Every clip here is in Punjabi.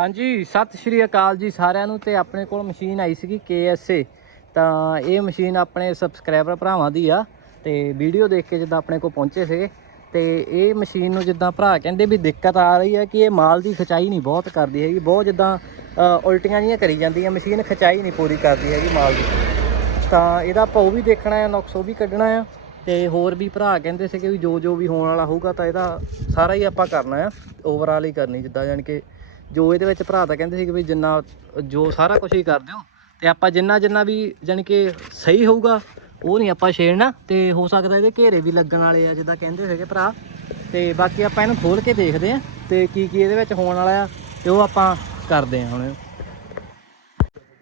ਹਾਂਜੀ, ਸਤਿ ਸ਼੍ਰੀ ਅਕਾਲ ਜੀ ਸਾਰਿਆਂ ਨੂੰ ਤੇ ਆਪਣੇ ਕੋਲ ਮਸ਼ੀਨ ਆਈ ਸੀਗੀ KSA ਤਾਂ ਇਹ ਮਸ਼ੀਨ ਆਪਣੇ ਸਬਸਕ੍ਰਾਈਬਰ ਭਰਾਵਾਂ ਦੀ ਆ ਤੇ ਵੀਡੀਓ ਦੇਖ ਕੇ ਜਿੱਦਾਂ ਆਪਣੇ ਕੋਲ ਪਹੁੰਚੇ ਸੀਗੇ। ਤੇ ਇਹ ਮਸ਼ੀਨ ਨੂੰ ਜਿੱਦਾਂ ਭਰਾ ਕਹਿੰਦੇ ਵੀ ਦਿੱਕਤ ਆ ਰਹੀ ਹੈ ਕਿ ਇਹ ਮਾਲ ਦੀ ਖਚਾਈ ਨਹੀਂ ਬਹੁਤ ਕਰਦੀ ਹੈਗੀ, ਬਹੁਤ ਜਿੱਦਾਂ ਉਲਟੀਆਂ ਜੀਆਂ ਕਰੀ ਜਾਂਦੀਆਂ ਮਸ਼ੀਨ ਖਚਾਈ ਨਹੀਂ ਪੂਰੀ ਕਰਦੀ ਹੈਗੀ ਮਾਲ ਦੀ। ਤਾਂ ਇਹਦਾ ਆਪਾਂ ਵੀ ਦੇਖਣਾ ਹੈ ਨੁਕਸ ਉਹ ਵੀ ਕੱਢਣਾ ਆ। ਤੇ ਹੋਰ ਵੀ ਭਰਾ ਕਹਿੰਦੇ ਸੀਗੇ ਵੀ ਜੋ ਜੋ ਵੀ ਹੋਣ ਵਾਲਾ ਹੋਊਗਾ ਤਾਂ ਇਹਦਾ ਸਾਰਾ ਹੀ ਆਪਾਂ ਕਰਨਾ ਆ ਓਵਰਆਲ ਹੀ ਕਰਨੀ ਜਿੱਦਾਂ ਜਾਣੀ ਕਿ ਜੋ ਇਹਦੇ ਵਿੱਚ ਭਰਾ ਤਾਂ ਕਹਿੰਦੇ ਸੀ ਕਿ ਵੀ ਜਿੰਨਾ ਜੋ ਸਾਰਾ ਕੁਝ ਹੀ ਕਰ ਦਿਓ ਤੇ ਆਪਾਂ ਜਿੰਨਾ ਜਿੰਨਾ ਵੀ ਜਾਣੀ ਕਿ ਸਹੀ ਹੋਊਗਾ, ਉਹ ਨਹੀਂ ਆਪਾਂ ਛੇੜਨਾ, ਤੇ ਹੋ ਸਕਦਾ ਇਹਦੇ ਘੇਰੇ ਵੀ ਲੱਗਣ ਵਾਲੇ ਆ, ਜਿੱਦਾਂ ਕਹਿੰਦੇ ਸੀਗੇ ਭਰਾ। ਤੇ ਬਾਕੀ ਆਪਾਂ ਇਹਨੂੰ ਖੋਲ ਕੇ ਦੇਖਦੇ ਆ ਤੇ ਕੀ ਕੀ ਇਹਦੇ ਵਿੱਚ ਹੋਣ ਵਾਲਾ ਆ, ਤੇ ਉਹ ਆਪਾਂ ਕਰਦੇ ਆ ਹੁਣ।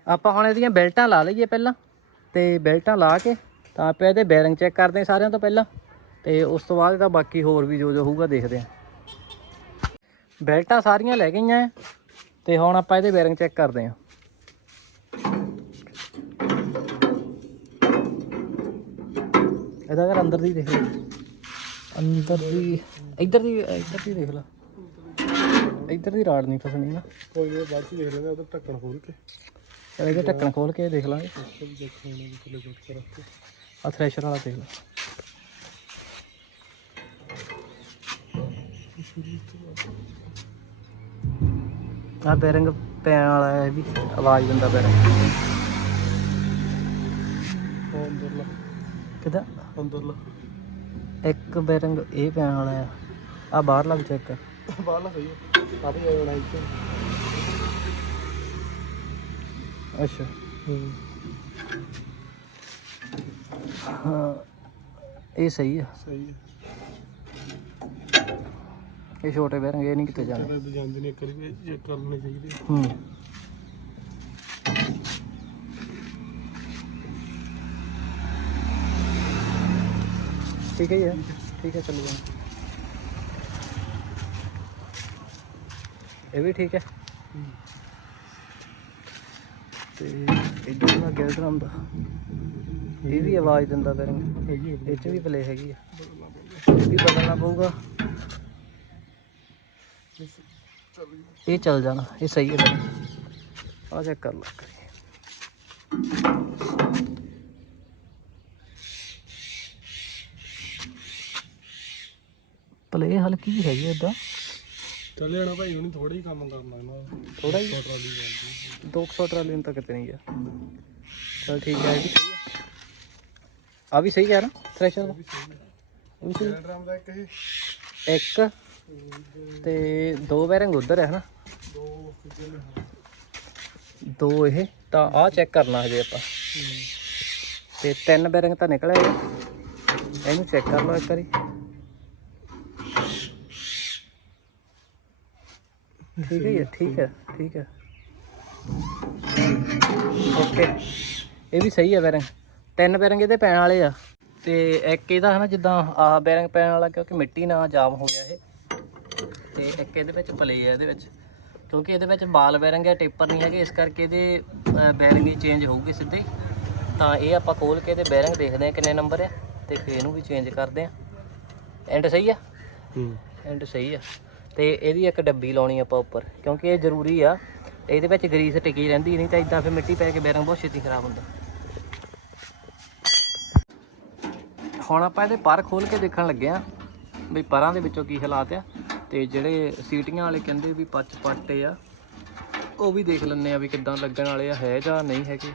ਆਪਾਂ ਹੁਣ ਇਹਦੀਆਂ ਬੈਲਟਾਂ ਲਾ ਲਈਏ ਪਹਿਲਾਂ, ਤੇ ਬੈਲਟਾਂ ਲਾ ਕੇ ਤਾਂ ਆਪਾਂ ਇਹਦੇ ਬੈਰਿੰਗ ਚੈੱਕ ਕਰਦੇ ਆ ਸਾਰਿਆਂ ਤੋਂ ਪਹਿਲਾਂ, ਤੇ ਉਸ ਤੋਂ ਬਾਅਦ ਇਹਦਾ ਬਾਕੀ ਹੋਰ ਵੀ ਜੋ ਜੋ ਹੋਊਗਾ ਦੇਖਦੇ ਆ ਬੈਲਟਾਂ ਸਾਰੀਆਂ ਲੈ ਗਈਆਂ ਹੈ ਤੇ ਹੁਣ ਆਪਾਂ ਇਹਦੇ ਬੈਰਿੰਗ ਚੈੱਕ ਕਰਦੇ ਆ ਇਹਦਾ ਅਗਰ ਅੰਦਰ ਦੀ ਦੇਖ ਲੈ। ਅੰਦਰ ਦੀ ਇੱਧਰ ਦੀ ਇੱਧਰ ਦੀ ਦੇਖ ਲੈ। ਇੱਧਰ ਦੀ ਰਾੜ ਨਹੀਂ ਫਸਣੀ ਨਾ। ਕੋਈ ਨਹੀਂ ਬਾਅਦ ਚ ਦੇਖ ਲੈਂਦੇ ਉਧਰ ਢੱਕਣ ਖੋਲ ਕੇ। ਚਲ ਇਹਦੇ ਢੱਕਣ ਖੋਲ ਕੇ ਦੇਖ ਲਾਂਗੇ। ਆ ਥ੍ਰੈਸ਼ਰ ਵਾਲਾ ਦੇਖ ਲੈ। ਆ ਬੈਰਿੰਗ ਪੈਣ ਵਾਲਾ ਹੈ ਵੀ ਆਵਾਜ਼ ਦਿੰਦਾ ਬੈਰਿੰਗ ਅੰਦਰਲਾ। ਕਿਦਾ? ਅੰਦਰਲਾ। ਇੱਕ ਬੈਰਿੰਗ ਇਹ ਪੈਣ ਵਾਲਾ ਆ ਆ ਬਾਹਰਲਾ ਵੀ ਚੈੱਕ ਕਰ। ਬਾਹਰਲਾ ਸਹੀ ਹੈ। ਕਾਫੀ ਆਇਆ ਹੋਣਾ ਇੱਥੇ। ਅੱਛਾ। ਹਾਂ ਇਹ ਸਹੀ ਆ। ਸਹੀ ਹੈ। ਇਹ ਛੋਟੇ ਬੈਰਿੰਗ ਇਹ ਨਹੀਂ ਕਿਤੇ ਜਾਣੇ। ਤਾਂ ਜਾਂਦੇ ਨੇ ਇੱਕ ਵਾਰੀ ਵੀ ਚੈੱਕ ਕਰਨੇ ਚਾਹੀਦੇ। ਹੂੰ। ਠੀਕ ਹੈ ਯਾਰ ਠੀਕ ਹੈ ਚੱਲ ਜਾਣਾ ਇਹ ਵੀ ਠੀਕ ਹੈ। ਤੇ ਇਧਰ ਦਾ ਗੈਸ ਡਰਮ ਦਾ ਇਹ ਵੀ ਆਵਾਜ਼ ਦਿੰਦਾ ਬੈਰਿੰਗ ਇਹ ਚ ਵੀ ਪਲੇ ਹੈਗੀ ਆ। ਇਹ ਵੀ ਬਦਲਣਾ ਪਊਗਾ। ਇਹ ਚੱਲ ਜਾਣਾ ਇਹ ਸਹੀ ਹੈ ਆ ਚੈੱਕ ਕਰ ਲਾ ਕਰੀ ਪਲੇ ਹਲਕੀ ਜਿਹੀ ਹੈਗੀ ਇਦਾਂ ਚੱਲ ਜਾਣਾ ਭਾਈ ਉਹਨੇ ਥੋੜਾ ਹੀ ਕੰਮ ਕਰਨਾ ਇਹਨਾਂ ਥੋੜਾ ਹੀ ਟਰਾਲੀ ਜਾਂਦੀ 200 ਟਰਾਲੀ ਨੂੰ ਤਾਂ ਕਿਤੇ ਨਹੀਂ ਗਿਆ ਚਲ ਠੀਕ ਹੈ ਇਹ ਵੀ ਸਹੀ ਹੈ ਆ ਵੀ ਸਹੀ ਹੈ ਨਾ ਥ੍ਰੈਸ਼ਰ ਦਾ ਉਹ ਵੀ ਸਹੀ ਡਰਮ ਦਾ ਇੱਕ ਇਹ ਇੱਕ ਤੇ ਦੋ ਬੈਰਿੰਗ ਉਧਰ ਹੈ ਨਾ ਦੋ ਦੋ ਇਹ, ਤਾਂ ਆਹ ਚੈੱਕ ਕਰਨਾ ਹਜੇ ਆਪਾਂ। ਤੇ ਤਿੰਨ ਬੈਰਿੰਗ ਤਾਂ ਨਿਕਲੇ ਇਹਨੂੰ ਚੈੱਕ ਕਰ ਲਓ ਇੱਕ ਵਾਰੀ। ਠੀਕ ਹੈ ਠੀਕ ਹੈ ਠੀਕ ਹੈ। ਓਕੇ ਇਹ ਵੀ ਸਹੀ ਹੈ ਬੈਰਿੰਗ। ਤਿੰਨ ਬੈਰਿੰਗ ਇਹਦੇ ਪੈਣ ਵਾਲੇ ਆ। ਤੇ ਇੱਕ ਇਹਦਾ ਹੈ ਨਾ ਜਿੱਦਾਂ ਆਹ ਬੈਰਿੰਗ ਪੈਣ ਵਾਲਾ, ਕਿਉਂਕਿ ਮਿੱਟੀ ਨਾਲ ਜਾਮ ਹੋ ਗਿਆ ਇਹ। ਤੇ ਇੱਕ ਇਹਦੇ ਵਿੱਚ ਪਲੇ ਆ ਇਹਦੇ ਵਿੱਚ। ਕਿਉਂਕਿ ਇਹਦੇ ਵਿੱਚ ਬਾਲ ਬੈਰਿੰਗ ਹੈ ਟੇਪਰ ਨਹੀਂ ਹੈਗੇ ਇਸ ਕਰਕੇ ਇਹਦੇ ਬੈਰਿੰਗ ਹੀ ਚੇਂਜ ਹੋਊਗੀ ਸਿੱਧੇ। ਤਾਂ ਇਹ ਆਪਾਂ ਖੋਲ ਕੇ ਇਹਦੇ ਬੈਰਿੰਗ ਦੇਖਦੇ ਹਾਂ ਕਿੰਨੇ ਨੰਬਰ ਆ ਤੇ ਫਿਰ ਇਹਨੂੰ ਵੀ ਚੇਂਜ ਕਰਦੇ ਆ ਐਂਡ ਸਹੀ ਆ? ਹੂੰ। ਐਂਡ ਸਹੀ ਆ। ਤੇ ਇਹਦੀ ਇੱਕ ਡੱਬੀ ਲਾਉਣੀ ਆਪਾਂ ਉੱਪਰ ਕਿਉਂਕਿ ਇਹ ਜ਼ਰੂਰੀ ਆ। ਇਹਦੇ ਵਿੱਚ ਗਰੀਸ ਟਿਕੀ ਰਹਿੰਦੀ ਨਹੀਂ ਤਾਂ ਇਦਾਂ ਫਿਰ ਮਿੱਟੀ ਪੈ ਕੇ ਬੈਰਿੰਗ ਬਹੁਤ ਛੇਤੀ ਖਰਾਬ ਹੁੰਦਾ। ਹੁਣ ਆਪਾਂ ਇਹਦੇ ਪਰ ਖੋਲ ਕੇ ਦੇਖਣ ਲੱਗੇ ਆ ਵੀ ਪਰਾਂ ਦੇ ਵਿੱਚੋਂ ਕੀ ਹਾਲਾਤ ਆ। ਤੇ ਜਿਹੜੇ ਸੀਟੀਆਂ ਵਾਲੇ ਕਹਿੰਦੇ ਵੀ ਪੱਚ ਪੱਟੇ ਆ, ਉਹ ਵੀ ਦੇਖ ਲੈਣੇ ਆ ਵੀ ਕਿੱਦਾਂ ਲੱਗਣ ਵਾਲੇ ਆ, ਹੈ ਜਾਂ ਨਹੀਂ ਹੈਗੇ।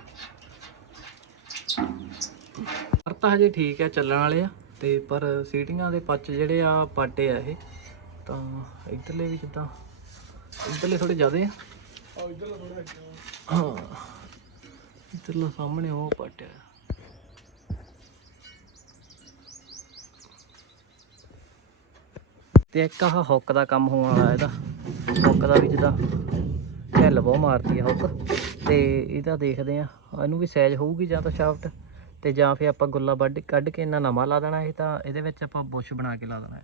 ਪਰ ਤਾਂ ਹਜੇ ਠੀਕ ਆ, ਚੱਲਣ ਵਾਲੇ ਆ, ਤੇ ਪਰ ਸੀਟੀਆਂ ਦੇ ਪੱਚ ਜਿਹੜੇ ਆ ਪਾਟੇ ਆ ਇਹ। ਤਾਂ ਇਧਰਲੇ ਵੀ ਕਿੱਦਾਂ ਇਧਰਲੇ ਥੋੜੇ ਜ਼ਿਆਦੇ ਆ। ਹਾਂ, ਇਧਰਲਾ ਸਾਹਮਣੇ ਉਹ ਪਾਟਿਆ ਤੇ ਇੱਕ ਆਹ ਹੁੱਕ ਦਾ ਕੰਮ ਹੋਣ ਵਾਲਾ ਇਹਦਾ। ਹੁੱਕ ਦਾ ਵੀ ਜਿੱਦਾਂ ਢਿੱਲ ਬਹੁਤ ਮਾਰਦੀ ਆ ਹੁੱਕ। ਤੇ ਇਹਦਾ ਦੇਖਦੇ ਆ, ਇਹਨੂੰ ਵੀ ਸਾਈਜ਼ ਹੋਊਗੀ ਜਾਂ ਤਾਂ ਸ਼ਾਫਟ। ਤੇ ਜਾਂ ਫਿਰ ਆਪਾਂ ਗੁੱਲਾ ਵੱਢ ਕੱਢ ਕੇ ਇਹਨਾਂ ਨਵਾਂ ਲਾ ਦੇਣਾ ਇਹ ਤਾਂ ਇਹਦੇ ਵਿੱਚ ਆਪਾਂ ਬੁਸ਼ ਬਣਾ ਕੇ ਲਾ ਦੇਣਾ। ਹੈ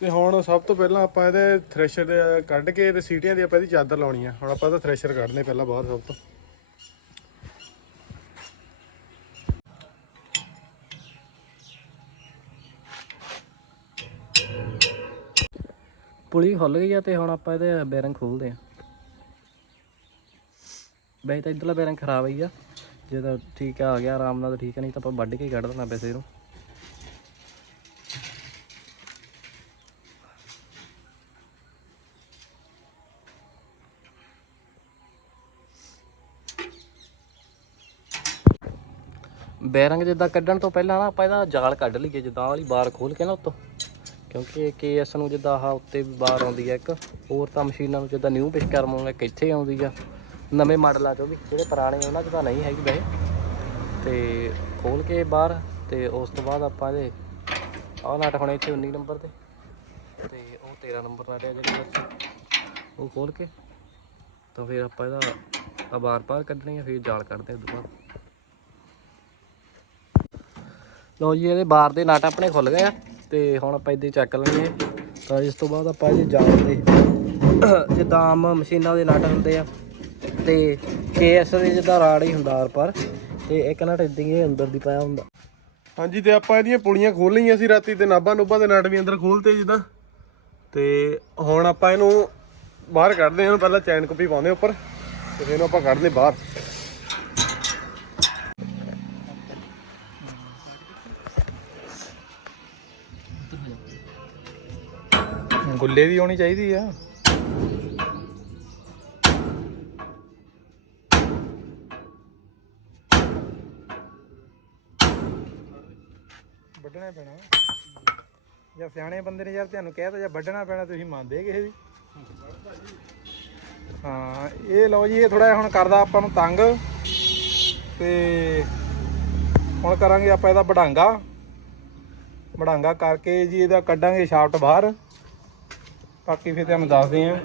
ਤੇ ਹੁਣ ਸਭ ਤੋਂ ਪਹਿਲਾਂ ਆਪਾਂ ਇਹਦੇ ਥ੍ਰੈਸ਼ਰ ਕੱਢ ਕੇ ਤੇ ਸੀਟੀਆਂ ਦੀ ਆਪਾਂ ਇਹਦੀ ਚਾਦਰ ਲਾਉਣੀ ਆ। ਹੁਣ ਆਪਾਂ ਇਹਦਾ ਥ੍ਰੈਸ਼ਰ ਕੱਢਨੇ ਪਹਿਲਾਂ ਬਾਹਰ ਸਭ ਤੋਂ। ਪੁਲੀ ਖੁੱਲ ਗਈ ਆ ਤੇ ਹੁਣ ਆਪਾਂ ਇਹਦੇ ਬੈਰਿੰਗ ਖੋਲਦੇ ਆ। ਵੈਸੇ ਤਾਂ ਇਧਰਲਾ ਬੈਰਿੰਗ ਖਰਾਬ ਹੀ ਆ। ਜੇ ਤਾਂ ਠੀਕ ਆ ਗਿਆ ਆਰਾਮ ਨਾਲ ਤਾਂ ਠੀਕ ਆ, ਨਹੀਂ ਤਾਂ ਆਪਾਂ ਵੱਢ ਕੇ ਕੱਢ ਦੇਣਾ ਵੈਸੇ ਇਹਨੂੰ। ਬੈਰਿੰਗ ਜਿੱਦਾਂ ਕੱਢਣ ਤੋਂ ਪਹਿਲਾਂ ਨਾ ਆਪਾਂ ਇਹਦਾ ਜਾਲ ਕੱਢ ਲਈਏ, ਜਿੱਦਾਂ ਵਾਲੀ ਬਾਰ ਖੋਲ ਕੇ ਨਾ ਉੱਤੋਂ। ਕਿਉਂਕਿ ਕੇਐਸ ਨੂੰ ਜਿੱਦਾਂ ਆਹ ਉੱਤੇ ਵੀ ਬਾਹਰ ਆਉਂਦੀ ਆ ਇੱਕ, ਹੋਰ ਤਾਂ ਮਸ਼ੀਨਾਂ ਨੂੰ ਜਿੱਦਾਂ ਨਿਊ ਪਿਸ਼ਕਰਮ ਇੱਕ ਇੱਥੇ ਆਉਂਦੀ ਆ। ਨਵੇਂ ਮਾਡਲਾਂ 'ਚੋਂ ਵੀ, ਜਿਹੜੇ ਪੁਰਾਣੇ ਉਹਨਾਂ 'ਚ ਤਾਂ ਨਹੀਂ ਹੈਗੀ ਵੈਸੇ। ਤੇ ਖੋਲ ਕੇ ਬਾਹਰ, ਤੇ ਉਸ ਤੋਂ ਬਾਅਦ ਆਪਾਂ ਇਹਦੇ, ਆਹ ਨਟ ਹੋਣੇ ਇੱਥੇ 19 ਨੰਬਰ ਤੇ। ਤੇ ਉਹ 13 ਨੰਬਰ ਨਟ ਆ ਜਿਹੜੇ ਉਹ ਖੋਲ ਕੇ, ਤਾਂ ਫਿਰ ਆਪਾਂ ਇਹਦਾ ਆ ਬਾਰ ਬਾਰ ਕੱਢਣੀ ਆ, ਫਿਰ ਜਾਲ ਕੱਢਦੇ ਆ ਉਦੋਂ ਬਾਅਦ ਲੋ ਜੀ, ਇਹਦੇ ਬਾਰ ਦੇ ਨਟ ਆਪਣੇ ਖੁੱਲ ਗਏ ਆ। ਤੇ ਹੁਣ ਆਪਾਂ ਇਹਦੇ ਚੱਕ ਲੈਣੇ ਆ ਤਾਂ ਇਸ ਤੋਂ ਬਾਅਦ ਆਪਾਂ ਇਹਦੇ ਜਾਲ ਦੇ ਜਿੱਦਾਂ ਆਮ ਮਸ਼ੀਨਾਂ ਦੇ ਨਟ ਹੁੰਦੇ ਆ ਤੇ ਕੇਐਸ ਦੇ ਜਿੱਦਾਂ ਰਾੜ ਹੀ ਹੁੰਦਾ ਆਰ ਪਰ, ਤੇ ਇੱਕ ਨਟ ਇਦਾਂ ਹੀ ਅੰਦਰ ਦੀ ਪਾਇਆ ਹੁੰਦਾ। ਹਾਂਜੀ, ਤੇ ਆਪਾਂ ਇਹਦੀਆਂ ਪੁਲੀਆਂ ਖੋਲ ਲਈਆਂ ਸੀ ਰਾਤੀ ਤੇ ਨਾਭਾ ਨੁੱਬਾ ਦੇ ਨਟ ਵੀ ਅੰਦਰ ਖੋਲਤੇ ਜਿੱਦਾਂ। ਤੇ ਹੁਣ ਆਪਾਂ ਇਹਨੂੰ ਬਾਹਰ ਕੱਢਦੇ ਹਾਂ, ਇਹਨੂੰ ਪਹਿਲਾਂ ਚੈਨ ਕੁੱਪੀ ਪਾਉਂਦੇ ਉੱਪਰ, ਤੇ ਫਿਰ ਇਹਨੂੰ ਆਪਾਂ ਕੱਢਦੇ ਬਾਹਰ। ਫੁੱਲੇ ਦੀ ਹੋਣੀ ਚਾਹੀਦੀ ਆ। ਵੱਢਣਾ ਪੈਣਾ। ਜਾਂ ਸਿਆਣੇ ਬੰਦੇ ਨੇ ਯਾਰ ਤੁਹਾਨੂੰ ਕਹਿ ਤਾ ਜਾਂ ਵੱਢਣਾ ਪੈਣਾ, ਤੁਸੀਂ ਮੰਨਦੇ ਕਿਸੇ ਦੀ? ਹਾਂ, ਇਹ ਲਓ ਜੀ, ਇਹ ਥੋੜਾ ਜਿਹਾ ਹੁਣ ਕਰਦਾ ਆਪਾਂ ਨੂੰ ਤੰਗ। ਤੇ ਹੁਣ ਕਰਾਂਗੇ ਆਪਾਂ ਇਹਦਾ ਵਡਾਂਗਾ ਵਡਾਂਗਾ ਕਰਕੇ ਜੀ ਇਹਦਾ ਕੱਢਾਂਗੇ ਸ਼ਾਫਟ ਬਾਹਰ। ਬਾਕੀ ਫਿਰ ਤੁਹਾਨੂੰ ਦੱਸਦੇ ਆਂ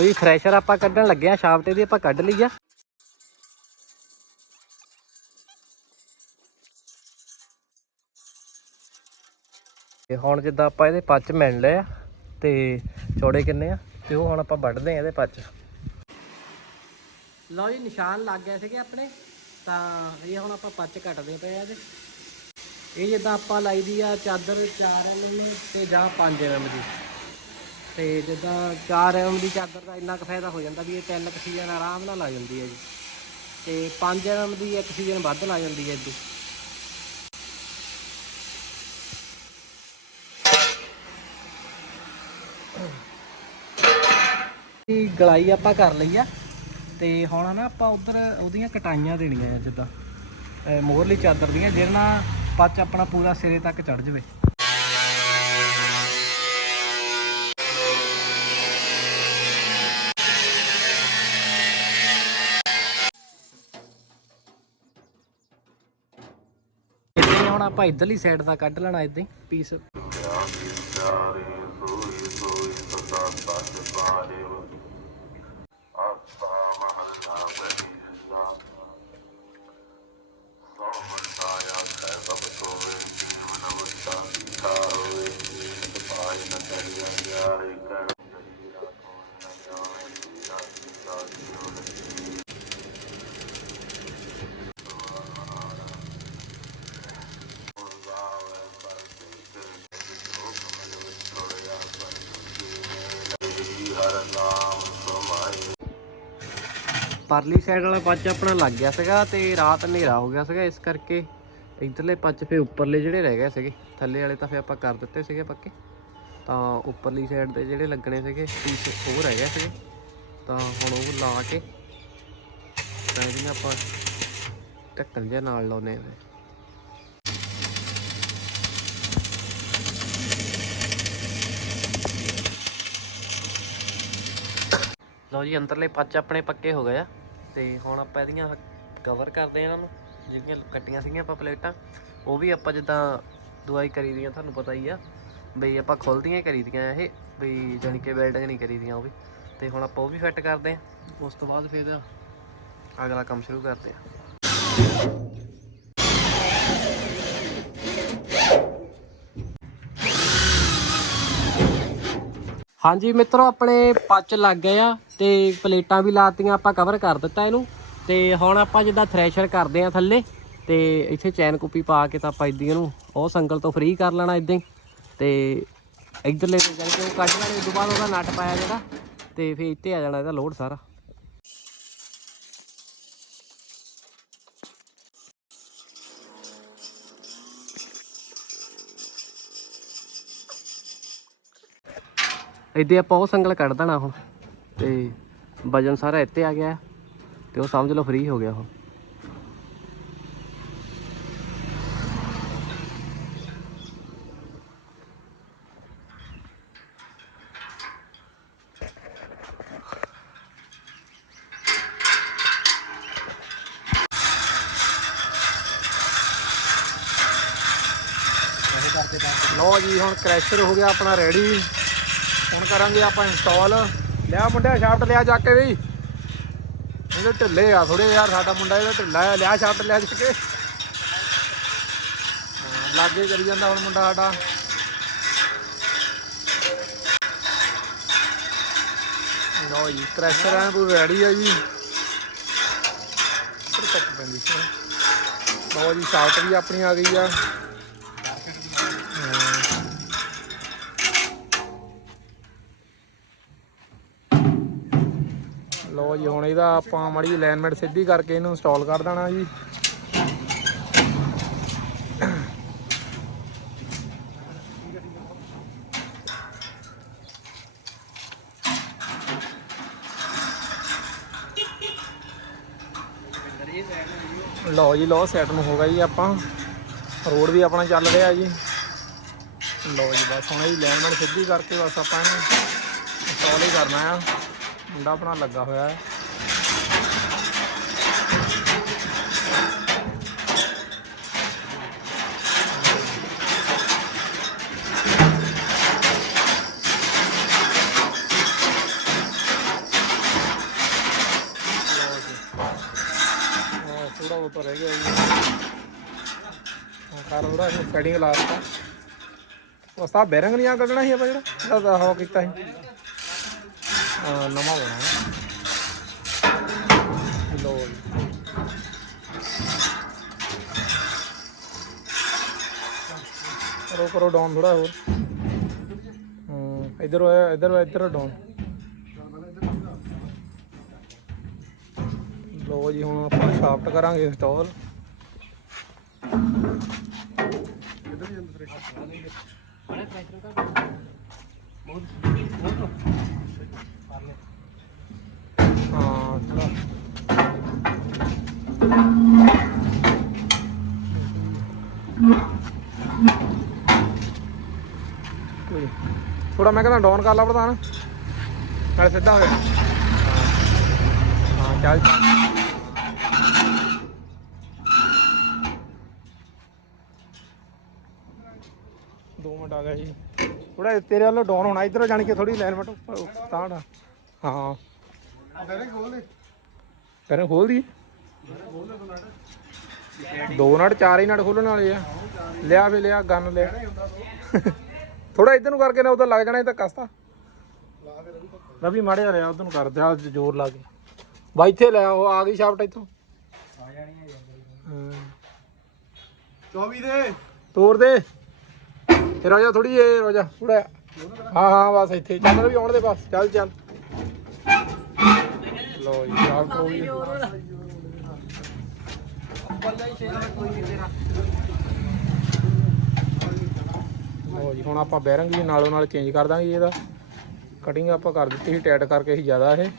ਲਓ ਜੀ ਥ੍ਰੈਸ਼ਰ ਆਪਾਂ ਕੱਢਣ ਲੱਗੇ ਆ ਸ਼ਾਫਟ ਦੀ ਆਪਾਂ ਕੱਢ ਲਈ ਆ। ਤੇ ਹੁਣ ਜਿੱਦਾਂ ਆਪਾਂ ਇਹਦੇ ਪੱਚ ਮਿਲ ਲਏ ਆ, ਤੇ ਚੌੜੇ ਕਿੰਨੇ ਆ, ਤੇ ਉਹ ਹੁਣ ਆਪਾਂ ਵੱਢਦੇ ਆ ਇਹਦੇ ਪੱਚ। ਲਓ ਜੀ, ਨਿਸ਼ਾਨ ਲੱਗ ਗਏ ਸੀਗੇ ਆਪਣੇ, ਤਾਂ ਇਹ ਹੁਣ ਆਪਾਂ ਪੱਚ ਕੱਟਦੇ ਪਏ ਆ ਇਹਦੇ। ਇਹ ਜਿੱਦਾਂ ਆਪਾਂ ਲਾਈ ਦੀ ਆ ਚਾਦਰ 4 ਐਮ ਤੇ ਜਾਂ 5 ਐਮ ਦੀ। ਤੇ ਜਿੱਦਾਂ 4 ਐਮ ਦੀ ਚਾਦਰ ਦਾ ਇੰਨਾ ਕੁ ਫਾਇਦਾ ਹੋ ਜਾਂਦਾ ਵੀ ਇਹ ਤਿੰਨ ਕੁ ਸੀਜ਼ਨ ਆਰਾਮ ਨਾਲ ਲਾ ਜਾਂਦੀ ਹੈ ਜੀ। ਤੇ 5 ਐਮ ਦੀ ਇੱਕ ਸੀਜ਼ਨ ਵੱਧ ਲਾ ਜਾਂਦੀ ਹੈ ਇਹਦੀ ਦੀ ਗਲਾਈ ਆਪਾਂ ਕਰ ਲਈ ਆ, ਤੇ ਹੁਣ ਨਾ ਆਪਾਂ ਉਧਰ ਉਹਦੀਆਂ ਕਟਾਈਆਂ ਦੇਣੀਆਂ ਆ ਜਿੱਦਾਂ ਮੋਹਰਲੀ ਚਾਦਰ ਦੀਆਂ, ਜਿਹਦੇ ਪੱਚ ਆਪਣਾ ਪੂਰਾ ਸਿਰੇ ਤੱਕ ਚੜ ਜਾਵੇ। ਆਪਾਂ ਇਧਰਲੀ ਸਾਈਡ ਦਾ ਕੱਢ ਲੈਣਾ ਇਦਾਂ ਹੀ ਪੀਸ ਪਰਲੀ ਸਾਈਡ ਵਾਲਾ ਪੱਚ ਆਪਣਾ ਲੱਗ ਗਿਆ ਸੀਗਾ ਤੇ ਰਾਤ ਹਨੇਰਾ ਹੋ ਗਿਆ ਸੀਗਾ, ਇਸ ਕਰਕੇ ਇਧਰਲੇ ਪੱਚ ਫੇ ਉੱਪਰਲੇ ਜਿਹੜੇ ਰਹਿ ਗਏ ਸੀਗੇ। ਥੱਲੇ ਵਾਲੇ ਤਾਂ ਫੇ ਆਪਾਂ ਕਰ ਦਿੱਤੇ ਸੀਗੇ ਪੱਕੇ। ਤਾਂ ਉੱਪਰਲੀ ਸਾਈਡ ਦੇ ਜਿਹੜੇ ਲੱਗਣੇ ਸੀਗੇ ਪੀਸ ਉਹ ਰਹਿ ਗਏ ਸੀਗੇ। ਤਾਂ ਹੁਣ ਉਹ ਲਾ ਕੇ ਤਾਂ ਇਹਦੀਆਂ ਆਪਾਂ ਢੱਕਣ ਜਿਹਾ ਨਾਲ ਲਾਉਨੇ ਆ ਲਓ ਜੀ, ਅੰਦਰਲੇ ਪੱਚ ਆਪਣੇ ਪੱਕੇ ਹੋ ਗਏ ਆ ਤੇ ਹੁਣ ਆਪਾਂ ਇਹਦੀਆਂ ਕਵਰ ਕਰਦੇ ਆ ਇਹਨਾਂ ਨੂੰ, ਜਿਹੜੀਆਂ ਕੱਟੀਆਂ ਸੀਗੀਆਂ ਆਪਾਂ ਪਲੇਟਾਂ, ਉਹ ਵੀ ਆਪਾਂ ਜਿੱਦਾਂ ਦਵਾਈ ਕਰੀ ਦੀਆਂ ਤੁਹਾਨੂੰ ਪਤਾ ਹੀ ਆ, ਬਈ ਆਪਾਂ ਖੁੱਲਦੀਆਂ ਹੀ ਕਰੀ ਦੀਆਂ ਇਹ, ਬਈ ਜਾਣੀ ਕਿ ਵੈਲਡਿੰਗ ਨਹੀਂ ਕਰੀ ਦੀਆਂ ਉਹ ਵੀ, ਤੇ ਹੁਣ ਆਪਾਂ ਉਹ ਵੀ ਫਿੱਟ ਕਰਦੇ ਆ, ਉਸ ਤੋਂ ਬਾਅਦ ਫਿਰ ਅਗਲਾ ਕੰਮ ਸ਼ੁਰੂ ਕਰਦੇ ਆ। ਹਾਂਜੀ ਮਿੱਤਰੋ, ਆਪਣੇ ਪੱਚ ਲੱਗ ਗਏ ਆ। ਤੇ ਪਲੇਟਾਂ ਵੀ ਲਾਤੀਆਂ, ਆਪਾਂ ਕਵਰ ਕਰ ਦਿੱਤਾ ਇਹਨੂੰ। ਤੇ ਹੁਣ ਆਪਾਂ ਜਿੱਦਾਂ ਥ੍ਰੈਸ਼ਰ ਕਰਦੇ ਆ ਥੱਲੇ, ਤੇ ਇੱਥੇ ਚੈਨ ਕੁੱਪੀ ਪਾ ਕੇ ਤਾਂ ਆਪਾਂ ਇਦਾਂ ਇਹਨੂੰ ਉਹ ਸੰਗਲ ਤੋਂ ਫ੍ਰੀ ਕਰ ਲੈਣਾ ਇਦਾਂ ਹੀ। ਤੇ ਇਧਰਲੇ ਤੇ ਜਾਣੀ ਕਿ ਉਹ ਕੱਢ ਲੈਣੇ, ਉਸ ਤੋਂ ਬਾਅਦ ਉਹਦਾ ਨਟ ਪਾਇਆ ਜਿਹੜਾ, ਤੇ ਫਿਰ ਇੱਥੇ ਆ ਜਾਣਾ ਇਹਦਾ ਲੋਡ ਸਾਰਾ। ਇੱਦੇ ਆਪਾਂ ਉਹ ਸੰਗਲ ਕੱਢ ਦੇਣਾ ਹੁਣ। ਤੇ ਵਜਨ ਸਾਰਾ ਇੱਥੇ ਆ ਗਿਆ ਤੇ ਉਹ ਸਮਝ ਲਓ ਫ੍ਰੀ ਹੋ ਗਿਆ ਉਹ। ਲਓ ਜੀ, ਹੁਣ ਕ੍ਰੈਸ਼ਰ ਹੋ ਗਿਆ ਆਪਣਾ ਰੈਡੀ ਹੁਣ ਕਰਾਂਗੇ ਆਪਾਂ ਇੰਸਟਾਲ ਲਿਆ ਮੁੰਡਿਆ ਸ਼ਾਫਟ ਲਿਆ ਜਾ ਕੇ ਵੀ। ਇਹਦੇ ਢਿੱਲੇ ਆ ਥੋੜੇ ਯਾਰ, ਸਾਡਾ ਮੁੰਡਾ ਇਹਦਾ ਢਿੱਲਾ ਆ, ਲਿਆ ਸ਼ਾਫਟ ਲਿਆ ਜਾ ਕੇ। ਲਾਗੇ ਕਰੀ ਜਾਂਦਾ ਹੁਣ ਮੁੰਡਾ ਸਾਡਾ। ਲਓ ਜੀ ਕ੍ਰੈਸ਼ਰ ਐ ਪੂਰੀ ਰੈਡੀ ਆ ਜੀ। ਪਰ ਤੱਕ ਪੈਂਦੀ ਸੀ। ਲਓ ਜੀ ਸ਼ਾਫਟ ਵੀ ਆਪਣੀ ਆ ਗਈ ਆ। ਲੋ ਜੀ, ਹੁਣ ਇਹਦਾ ਆਪਾਂ ਮੜੀ ਅਲਾਈਨਮੈਂਟ ਸਿੱਧੀ ਕਰਕੇ ਇਹਨੂੰ ਇੰਸਟਾਲ ਕਰ ਦੇਣਾ ਜੀ। ਲੋ ਜੀ ਲੋ ਸੈਟ ਨੂੰ ਹੋ ਗਿਆ ਜੀ ਆਪਾਂ। ਰੋਡ ਵੀ ਆਪਣਾ ਚੱਲ ਰਿਹਾ ਜੀ। ਲੋ ਜੀ, ਬਸ ਹੁਣ ਇਹ ਲੈਂਡਮੈਂਟ ਸਿੱਧੀ ਕਰਕੇ ਬਸ ਆਪਾਂ ਇਹਨੂੰ ਇੰਸਟਾਲ ਹੀ ਕਰਨਾ ਆ। ਮੁੰਡਾ ਆਪਣਾ ਲੱਗਾ ਹੋਇਆ ਹੈ। ਥੋੜਾ ਬਹੁਤ ਰਹਿ ਗਿਆ ਜੀ। ਕਾਰ ਉਹਦਾ ਸੈਟਿੰਗ ਲਾ ਦਿੱਤਾ। ਉਸ ਤਾਂ ਬੈਰਿੰਗ ਨਹੀਂ ਆ ਕੱਢਣਾ ਸੀ ਆਪਾਂ ਜਿਹੜਾ। ਇਹਦਾ ਹੋ ਕੀਤਾ ਸੀ। ਨਵਾਂ ਬਣਾਇਆ ਲੋ ਕਰੋ ਕਰੋ ਡਾਊਨ ਥੋੜਾ ਹੋਰ। ਹੂੰ ਇਧਰ ਹੋਇਆ ਇਧਰ ਹੋਇਆ, ਇਧਰ ਡਾਊਨ ਲੋ ਜੀ, ਹੁਣ ਆਪਾਂ ਸ਼ਾਫਟ ਕਰਾਂਗੇ ਇੰਸਟਾਲ ਹਾਂ ਥੋੜਾ ਥੋੜਾ ਮੈਂ ਕਹਿੰਦਾ ਡਾਊਨ ਕਰ ਲਾ ਪ੍ਰਧਾਨ। ਨਾਲੇ ਸਿੱਧਾ ਹੋਇਆ ਹਾਂ ਚੱਲ ਦੋ ਮਿੰਟ ਆ ਗਿਆ ਜੀ। ਥੋੜਾ ਤੇਰੇ ਵੱਲੋਂ ਡਾਊਨ ਹੋਣਾ, ਇਧਰੋਂ ਜਾਣ ਕੇ ਥੋੜੀ ਲਾਈਨ ਮਟ ਤਾਂ ਹਾਂ ਡਾਇਰੈਕਟ ਖੋਲ ਦੇ ਪੈਰਾਂ ਖੋਲ ਦੀ। ਦੋ ਨਟ, ਚਾਰ ਹੀ ਨਟ ਖੋਲਣ ਵਾਲੇ ਆ। ਲਿਆ ਵੀ ਲਿਆ ਗਨ ਲਿਆ। ਥੋੜਾ ਇਧਰ ਨੂੰ ਕਰਕੇ ਨਾ ਉਧਰ ਲੱਗ ਜਾਣਾ ਇਹ ਤਾਂ ਕਸਤਾ। ਰਵੀ ਮਾੜੇ ਆ ਰਿਹਾ ਉਧਰ ਨੂੰ ਕਰ ਦਿਆ ਜ਼ੋਰ ਲਾ ਕੇ। ਬਾਈ ਇੱਥੇ ਲੈ ਉਹ ਆ ਗਈ ਸ਼ਾਫਟ ਇੱਥੋਂ। ਆ ਜਾਣੀ ਹੈ। 24 ਦੇ। ਤੋੜ ਦੇ। ਫਿਰ ਰੋਜਾ ਥੋੜੀ ਏ ਰੋਜਾ ਥੋੜਾ ਹਾਂ ਹਾਂ ਬਸ ਇੱਥੇ। ਚੱਲ ਵੀ ਆਉਣ ਦੇ ਬਸ ਚੱਲ ਚੱਲ। ਲੋ ਜੀ ਸ਼ਾਫਟ ਹੋ ਗਈ ਲੋ ਜੀ ਹੁਣ ਆਪਾਂ ਬੈਰਿੰਗ ਵੀ ਨਾਲੋਂ ਨਾਲ ਚੇਂਜ ਕਰ ਦਾਂਗੇ ਇਹਦਾ। ਕਟਿੰਗ ਆਪਾਂ ਕਰ ਦਿੱਤੀ ਸੀ ਟਾਈਟ ਕਰਕੇ ਸੀ ਜ਼ਿਆਦਾ ਇਹ।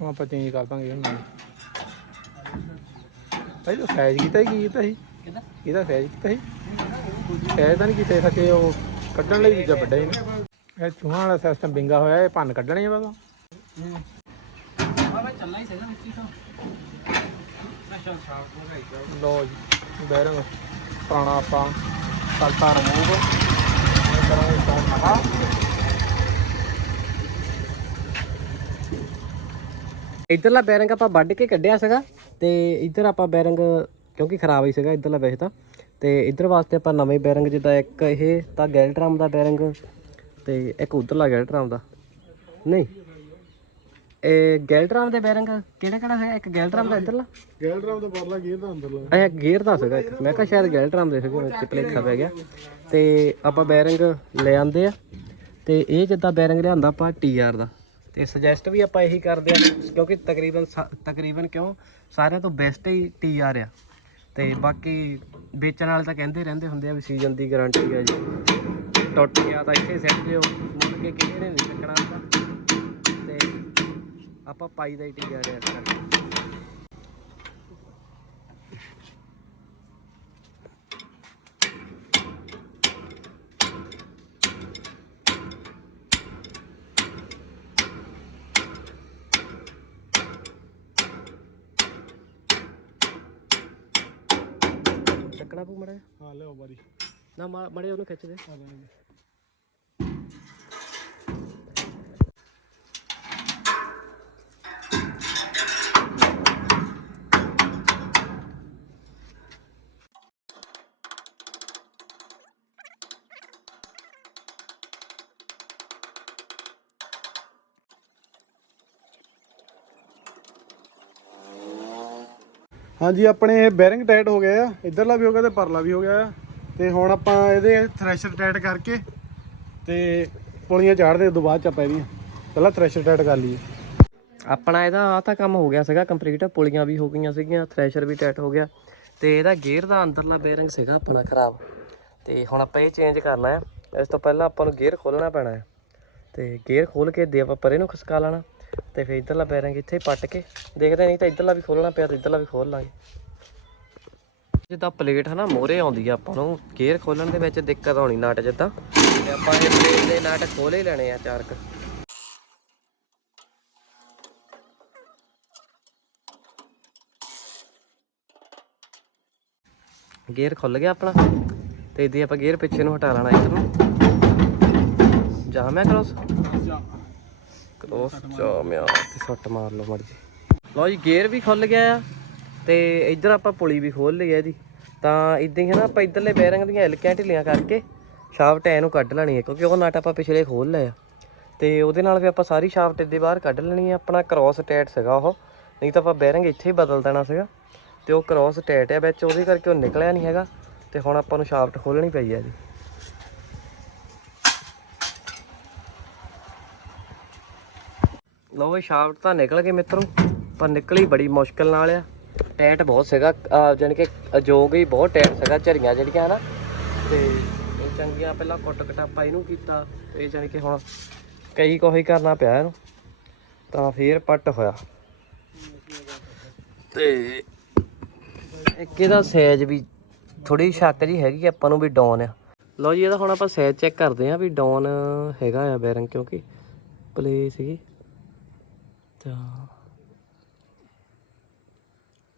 ਹੁਣ ਆਪਾਂ ਚੇਂਜ ਕਰ ਦਾਂਗੇ ਇਹਨੂੰ ਭਾਈ ਤਾਂ ਸਾਈਜ਼ ਕੀਤਾ ਹੀ ਕੀ ਕੀਤਾ ਸੀ? ਇਹਦਾ ਸਾਈਜ਼ ਕੀਤਾ ਸੀ। ਸਾਈਜ਼ ਤਾਂ ਨਹੀਂ ਕੀਤਾ ਸਕੇ ਉਹ ਕੱਢਣ ਲਈ ਦੂਜਾ ਵੱਡਾ ਹੀ ਨਾ। ਇਹ ਚੂਹਾ ਵਾਲਾ ਸਿਸਟਮ ਬਿੰਗਾ ਹੋਇਆ ਇਹ ਭੰਨ ਕੱਢਣੇ ਆ ਹੀ ਹੀ ਤਾਂ। ਲੋ ਜੀ ਬੈਰਿੰਗ ਪੁਰਾਣਾ ਆਪਾਂ ਕਰਤਾ ਰਿਮੂਵ ਕਰਾਂਗੇ ਸੌਣ ਨਵਾਂ ਇਧਰਲਾ ਬੈਰਿੰਗ ਆਪਾਂ ਵੱਢ ਕੇ ਕੱਢਿਆ ਸੀਗਾ ਤੇ ਇਧਰ ਆਪਾਂ ਬੈਰਿੰਗ, ਕਿਉਂਕਿ ਖਰਾਬ ਹੀ ਸੀਗਾ ਇਧਰਲਾ ਵੈਸੇ ਤਾਂ, ਤੇ ਇਧਰ ਵਾਸਤੇ ਆਪਾਂ ਨਵੇਂ ਬੈਰਿੰਗ, ਜਿੱਦਾਂ ਇੱਕ ਇਹ ਤਾਂ ਗੈਲਟਰਾਮ ਦਾ ਬੈਰਿੰਗ ਤੇ ਇੱਕ ਉਧਰਲਾ ਗੈਲਟਰਾਮ ਦਾ। ਨਹੀਂ ਇਹ ਗੈਲਟਰਾਮ ਦੇ ਬੈਰਿੰਗ ਕਿਹੜਾ ਕਿਹੜਾ ਹੈਗਾ ਇੱਕ ਗੈਲਟਰਾਮ ਦਾ ਇਧਰਲਾ? ਗੈਲਡਰਾਮ ਦਾ ਪਰਲਾ ਗੇਅਰ ਦਾ ਅੰਦਰਲਾ। ਇਹ ਗੇਅਰ ਦਾ ਸੀਗਾ ਇੱਕ। ਮੈਂ ਕਿਹਾ ਸ਼ਾਇਦ ਗੈਲਟਰਾਮ ਦੇ ਸੀਗੇ ਵਿੱਚ ਭੁਲੇਖਾ ਪੈ ਗਿਆ। ਤੇ ਆਪਾਂ ਬੈਰਿੰਗ ਲੈ ਆਂਦੇ ਆ। ਤੇ ਇਹ ਜਿੱਦਾਂ ਬੈਰਿੰਗ ਲਿਆਂਦਾ ਆਪਾਂ ਟੀਆਰ ਦਾ। ਤੇ ਸੁਜੈਸਟ ਵੀ ਆਪਾਂ ਇਹੀ ਕਰਦੇ ਆ ਕਿਉਂਕਿ ਤਕਰੀਬਨ ਸਾ- ਤਕਰੀਬਨ ਕਿਉਂ? ਸਾਰਿਆਂ ਤੋਂ ਬੈਸਟ ਹੀ ਟੀਆਰ ਆ। ਤੇ ਬਾਕੀ ਵੇਚਣ ਵਾਲੇ ਤਾਂ ਕਹਿੰਦੇ ਰਹਿੰਦੇ ਹੁੰਦੇ ਆ ਵੀ ਸੀਜ਼ਨ ਦੀ ਗਾਰੰਟੀ ਆ ਜੀ। ਟੁੱਟ ਗਿਆ ਤਾਂ ਇੱਥੇ ਸੈੱਟ ਦਿਓ। ਮੁੜ ਕੇ ਕਿਸੇ ਨੇ ਨਹੀਂ ਚੱਕਣਾ ਹੁੰਦਾ ਤੇ ਆਪਾਂ ਪਾਈ ਦਾ ਹੀ ਟੀਆਰ ਆ ਇਸ ਕਰਕੇ ਚੱਕਣਾ ਪਊ ਮੜਾ ਹਾਂ ਲਿਓ ਬਾਰੀ। ਨਾ ਮੜੇ ਉਹਨੂੰ ਖਿੱਚ ਦੇ। ਹਾਂਜੀ, ਆਪਣੇ ਇਹ ਬੈਰਿੰਗ ਟਾਈਟ ਹੋ ਗਏ ਆ। ਇਧਰਲਾ ਵੀ ਹੋ ਗਿਆ ਤੇ ਪਰਲਾ ਵੀ ਹੋ ਗਿਆ ਆ। ਤੇ ਹੁਣ ਆਪਾਂ ਇਹਦੇ ਥ੍ਰੈਸ਼ਰ ਟਾਈਟ ਕਰਕੇ ਤੇ ਪੁਲੀਆਂ ਚਾੜਦੇ ਉਦੋਂ ਬਾਅਦ ਚ ਆਪਾਂ ਇਹਦੀਆਂ। ਪਹਿਲਾਂ ਥ੍ਰੈਸ਼ਰ ਟਾਈਟ ਕਰ ਲਈਏ। ਆਪਣਾ ਇਹਦਾ ਆ ਤਾਂ ਕੰਮ ਹੋ ਗਿਆ ਸੀਗਾ ਕੰਪਲੀਟ ਪੁਲੀਆਂ ਵੀ ਹੋ ਗਈਆਂ ਸੀਗੀਆਂ ਥ੍ਰੈਸ਼ਰ ਵੀ ਟਾਈਟ ਹੋ ਗਿਆ। ਤੇ ਇਹਦਾ ਗੇਅਰ ਦਾ ਅੰਦਰਲਾ ਬੇਰਿੰਗ ਸੀਗਾ ਆਪਣਾ ਖਰਾਬ। ਤੇ ਹੁਣ ਆਪਾਂ ਇਹ ਚੇਂਜ ਕਰਨਾ ਹੈ ਇਸ ਤੋਂ ਪਹਿਲਾਂ ਆਪਾਂ ਨੂੰ ਗੇਅਰ ਖੋਲਣਾ ਪੈਣਾ ਹੈ ਤੇ ਗੇਅਰ ਖੋਲ ਕੇ ਦੇ ਆਪਾਂ ਪਰੇ ਨੂੰ ਖਸਕਾ ਲੈਣਾ। ਤੇ ਫਿਰ ਇਧਰਲਾ ਬੇਰਿੰਗ ਇੱਥੇ ਪੱਟ ਕੇ। ਦੇਖਦੇ ਨਹੀਂ ਤਾਂ ਇਧਰਲਾ ਵੀ ਖੋਲਣਾ ਪਿਆ ਤਾਂ ਇਧਰਲਾ ਵੀ ਖੋਲ ਲਾਂਗੇ। ਜਿੱਦਾਂ ਪਲੇਟ ਹਨਾ ਮੋਰੇ ਆਉਂਦੀ ਆ ਆਪਾਂ ਨੂੰ ਗੇਅਰ ਖੋਲਣ ਦੇ ਵਿੱਚ ਦਿੱਕਤ ਆਉਣੀ ਨਟ ਜਿੱਦਾਂ। ਤੇ ਆਪਾਂ ਇਹ ਪਲੇਟ ਦੇ ਨਟ ਖੋਲੇ ਹੀ ਲੈਣੇ ਆ ਚਾਰ ਗੇਅਰ ਖੁੱਲ ਗਿਆ ਆਪਣਾ। ਤੇ ਇਦੀ ਆਪਾਂ ਗੇਅਰ ਪਿੱਛੇ ਨੂੰ ਹਟਾ ਲੈਣਾ ਇੱਧਰ। ਨੂੰ ਜਾ ਮੈਂ ਕ੍ਰੋਸ ਕ੍ਰੋਸ ਜਾਮਿਆ ਤੇ ਸੱਟ ਮਾਰ ਲਓ ਮੜ ਜੀ ਲਓ ਜੀ, ਗੇਅਰ ਵੀ ਖੁੱਲ ਗਿਆ ਆ ਤੇ ਇੱਧਰ ਆਪਾਂ ਪੁਲੀ ਵੀ ਖੋਲ ਲਈ ਆ ਜੀ। ਤਾਂ ਇਦਾਂ ਹੀ ਹੈ ਨਾ, ਆਪਾਂ ਇੱਧਰਲੇ ਬੈਰਿੰਗ ਦੀਆਂ ਹਿਲਕਿਆਂ ਢਿੱਲੀਆਂ ਕਰਕੇ ਸ਼ਾਫਟ ਐ ਨੂੰ ਕੱਢ ਲੈਣੀ ਹੈ, ਕਿਉਂਕਿ ਉਹ ਨਟ ਆਪਾਂ ਪਿਛਲੇ ਖੋਲ ਲਿਆ ਤੇ ਉਹਦੇ ਨਾਲ ਵੀ ਆਪਾਂ ਸਾਰੀ ਸ਼ਾਫਟ ਇੱਦੇ ਬਾਹਰ ਕੱਢ ਲੈਣੀ ਹੈ, ਆਪਣਾ ਕ੍ਰੋਸ ਟੈਟ ਸੀਗਾ ਉਹ। ਨਹੀਂ ਤਾਂ ਆਪਾਂ ਬੈਰਿੰਗ ਇੱਥੇ ਹੀ ਬਦਲ ਦੇਣਾ ਸੀਗਾ। ਤੇ ਉਹ ਕ੍ਰੋਸ ਟੈਟ ਆ ਵਿੱਚ, ਉਹਦੇ ਕਰਕੇ ਉਹ ਨਿਕਲਿਆ ਨਹੀਂ ਹੈਗਾ। ਤੇ ਹੁਣ ਆਪਾਂ ਨੂੰ ਸ਼ਾਫਟ ਖੋਲਣੀ ਪਈ ਹੈ ਜੀ। ਲਓ ਇਹ ਸ਼ਾਫਟ ਤਾਂ ਨਿਕਲ ਗਏ ਮਿੱਤਰੋ, ਪਰ ਨਿਕਲੀ ਬੜੀ ਮੁਸ਼ਕਲ ਨਾਲ ਆ। ਟੈਟ ਬਹੁਤ ਸੀਗਾ, ਅਹ, ਜਾਣੀ ਕਿ ਅਜੋਗ ਹੀ ਬਹੁਤ ਟੈਟ ਸੀਗਾ, ਝਰੀਆਂ ਜਿਹੜੀਆਂ ਹਨਾ। ਤੇ ਇਹ ਚੰਗੀਆਂ ਪਹਿਲਾਂ ਕੁੱਟ ਕਟਾਪਾ ਇਹਨੂੰ ਕੀਤਾ, ਤੇ ਜਾਣੀ ਕਿ ਹੁਣ ਕਈ ਕੋਹੀ ਕਰਨਾ ਪਿਆ ਇਹਨੂੰ, ਤਾਂ ਫੇਰ ਪੱਟ ਹੋਇਆ। ਤੇ ਇੱਕ ਇਹਦਾ ਸਾਈਜ਼ ਵੀ ਥੋੜੀ ਸ਼ੱਕ ਜੀ ਹੈਗੀ, ਆਪਾਂ ਨੂੰ ਵੀ ਡਾਊਨ ਆ। ਲਓ ਜੀ, ਇਹਦਾ ਹੁਣ ਆਪਾਂ ਸਾਈਜ਼ ਚੈੱਕ ਕਰਦੇ ਆਂ ਵੀ ਡਾਊਨ ਹੈਗਾ ਆ ਬੈਰਿੰਗ ਕਿਉਂਕਿ, ਪਲੇ ਸੀਗੀ। ਤਾਂ